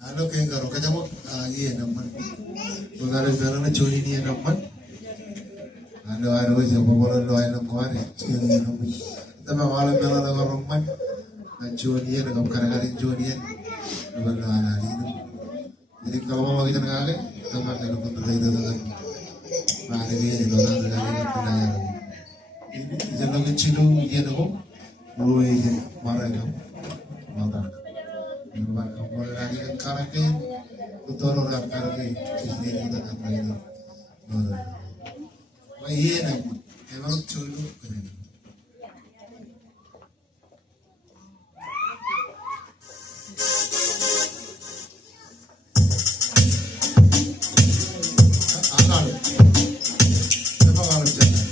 Ano kaya karo kaya mo iya naman magara sana na chori niya naman ano siya paboran doa ng kuwan chori niya naman tama wala na lang naman na chori niya nagkakarin chori niya naman na alin jadi kalau mau kita ngake tama kalau kita itu dengan mari dia itu dengan kenaya ini jangan kecilu dia nago luwe dia marah kamu mata Memang kamu lagi kan karake, betul orang karake, jadi kita kan lagi tu. Wah iya nak, emang culu keren. Akal, siapa kalau jangan?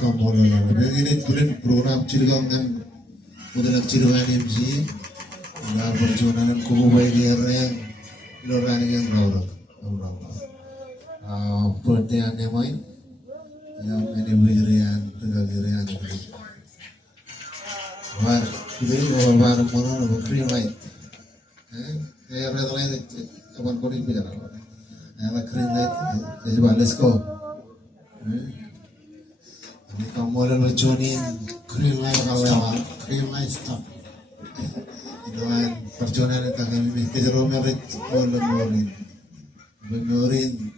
kamu lah. Begini tulen program cilangan, udah cilangan MC, nggak perjuangan kubu baik yang lorang yang rawat. Pertanyaan yang main, yang ini berian, tegak-tegak itu. War, ini war mana nak green light. Red light, kapan kau ni bicara? Yang green light, jadi let's go. Ini kamu lalu joinin green light kalau green light stop. Itu kan perjuangan kami kejar merit, memorin.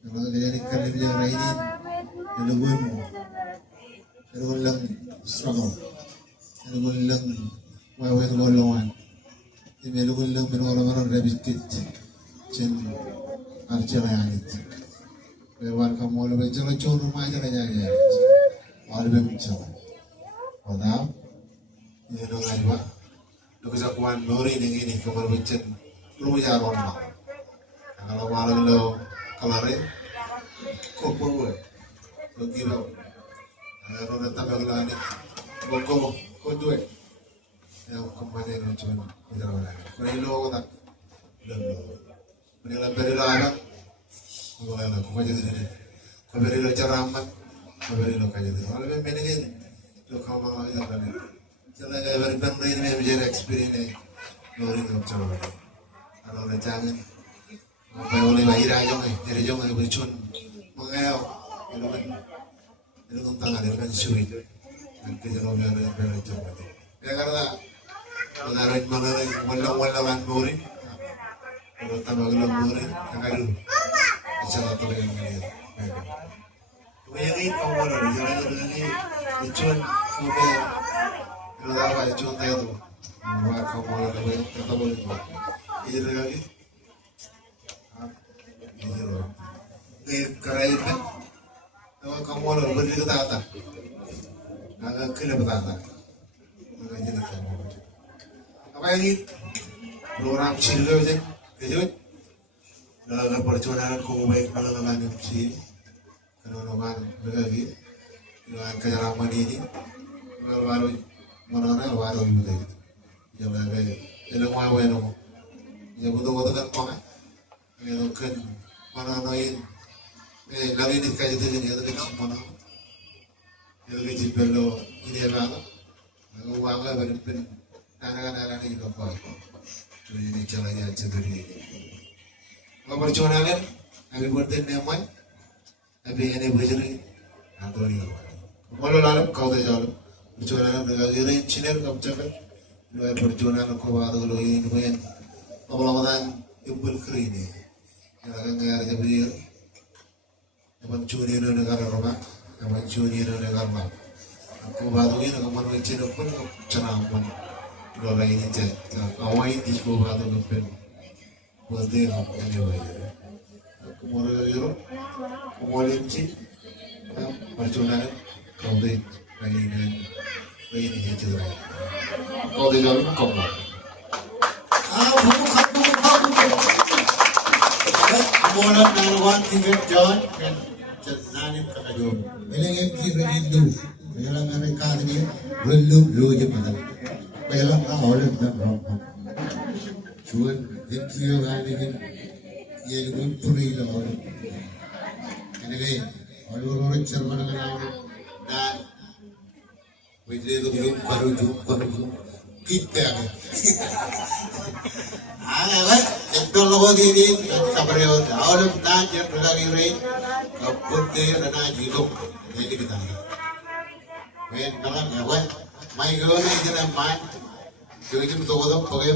Kalau jadi kali dia rainin, lalu lang struggle, lalu lang wawan golongan, ini lalu lang menorang-orang rebitit, cen arjalan itu. Lewat kamu lebih jalan jauh rumah aja aja, lebih jalan. Padahal ini orang apa? Lalu jagoan mori ini kamu lebih cen rumah jalan rumah. Kalau malam lo kalare kok boleh begitu ada orang tambah lagi kok dua yang kemana yang cuma berjalan lagi kalau lo tak lo beri lo anak mulai lah kau jadi kau beri lo ceramat kau beri lo kaji itu kalau memang ini lo kau mau itu kan jangan kayak beri benda ini menjadi experience lo ini coba kalau lo jangan apa oleh lahir aja dari jauh bercun mengayo itu kan tangan itu kan sulit nanti kalau biar coba ya karena mengaruh malang buri kalau tambah gelang buri yang ada bicara tuh yang ini kemudian ini kamu mana di jalan ini bercun oke itu apa bercun itu buat kamu mana kita boleh ini lagi kerajaan, kalau kamu lalu berdiri ke atas, agak kelihatan atas, agak jadi kamu. Apa ini program cilga je, kejut, dalam perjuangan kamu baik kalau dengan MC, kalau dengan berlagi, dengan kejaran ini, baru mana baru itu, jangan lagi, jangan mau yang mau, jangan betul-betul kan kau, yang kan mana lain, lagi ni kaji tu ni ada kecil mana, ada kecil perlu ini apa? Aku wangga berpen, anak-anak ni juga kau, jadi ni jalan yang cedera. Kau perjuangan kan, kami berden nyaman, kami ini berjeri, atau ni apa? Kalau lalu kau dah jalan, perjuangan dengan ini ciner kau cakap, luar perjuangan kau baru lalu ini lumayan, awal-awalan imbul kering ni. Yang negara jabir, yang curi negara rumah, yang curi negara rumah. Aku baru ini kamu mencuri pun cenayman, lola ini je, awal ini aku baru nupen, boleh aku ini bayi. Aku mau lemci, perjuangan kau deh, ini je lagi. Kau deh jalan kau mau. Mula narawan tinggal John dan nanin kakajom. Bilang yang kira itu, bilang mereka ini belum je malam. Bilang awalnya tak ramah. Cuman itu yang ini yang pun puri lah orang. Ini orang cerman kan dan video itu belum baru kita. Kan itu logo ini kabarnya awalnya tanya berlagi rey kapur dia dan aji lo jadi kita main nalar ya main gini jadi main jadi kita tuh pakai